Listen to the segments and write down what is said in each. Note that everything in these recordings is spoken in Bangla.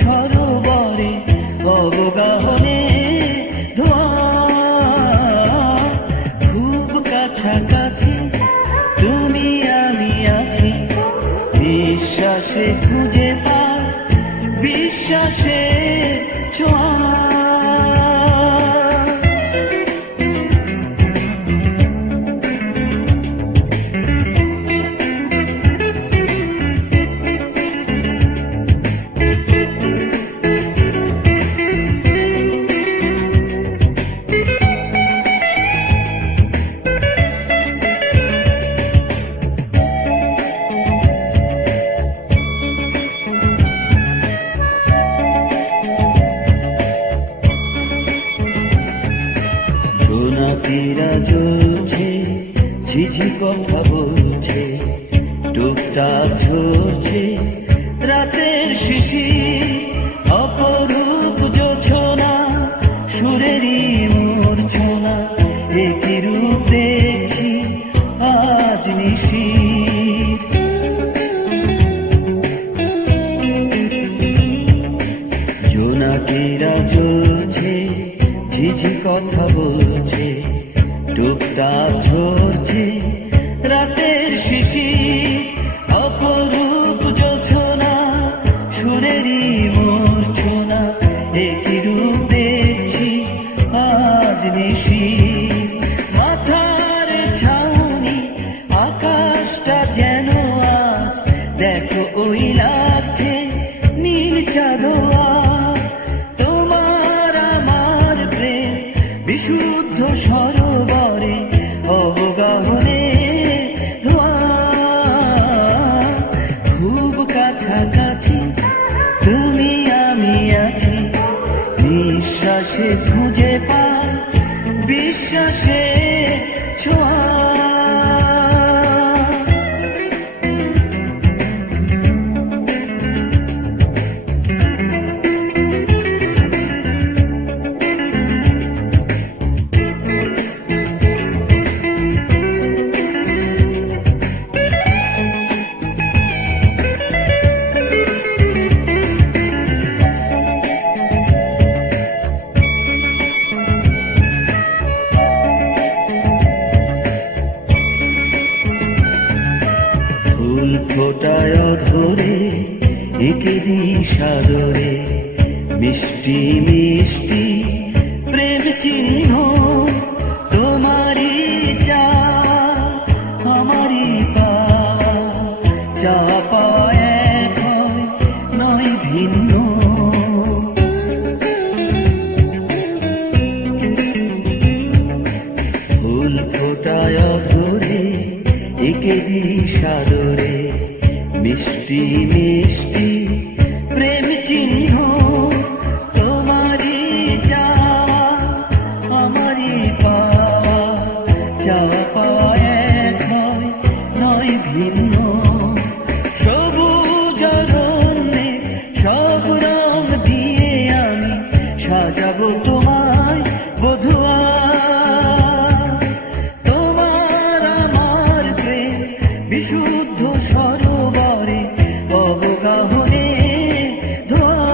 সরোবরে অবগাহনে ধোঁয়া, খুব কাছাকাছি তুমি আমি আছি, বিশ্বাসে খুঁজে পাই বিশ্বাসে ছোঁয়া। জোনাকিরা জ্বলছে, ঝিঝি কথা বলছে, টুকটাক ঝরছে রাতের শিশির, অপরূপ জোছনা সুরেরই মূর্ছনা, একই রূপ দেখছি আজ নিশির। জোনাকিরা জ্বলছে, ঝিঝি কথা বলছে, টুকটাক ঝরছে রাতের শিশির, অপরূপ জোছনা সুরেরই মূর্ছনা, একই রূপ দেখছি আজ নিশির। মাথার ছাউনি আকাশটা যেন আজ দেখো ওই লাগছে নীল চাঁদোয়া, বিশুদ্ধ সরোবরে অবগাহনে ধোঁয়া, খুব কাছাকাছি তুমি আমি আছি, নিঃশ্বাসে খুঁজে পাই বিশ্বাসে ছোঁয়া। ফুল ফোটায় ধরে একেরি সাদরে, মিষ্টি মিষ্টি প্রেম চিহ্ন তোমারই চা আমারই পাওয়া, চা পাওয়া এক হয় নয় ভিন্ন। ফুল ফোটায় ধরে একেরি সাদরে, মিষ্টি মিষ্টি প্রেম চিহ্ন তোমারই চাওয়া আমারই পাওয়া, চা পাওয়া এক হয় নয় ভিন্ন। সবুজ অরণ্যে সব রং দিয়ে আমি সাজাবো তোমায় বধুয়া, বিশুদ্ধ সরোবরে অবগাহনে ধোঁয়া,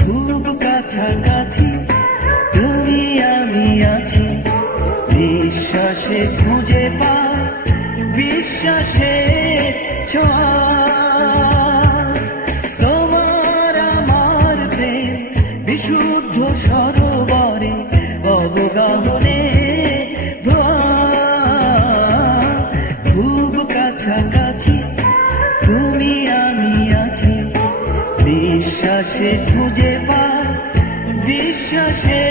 খুব কাছাকাছি তুমি আমি আছি, বিশ্বাসে খুঁজে পাই বিশ্বাসে ছোঁয়া। তোমার আমার প্রেম বিশুদ্ধ সরোবরে অবগাহনে কাছাকাছি তুমি আমি আছি, বিশ্বাসে খুঁজে পাই বিশ্বাসে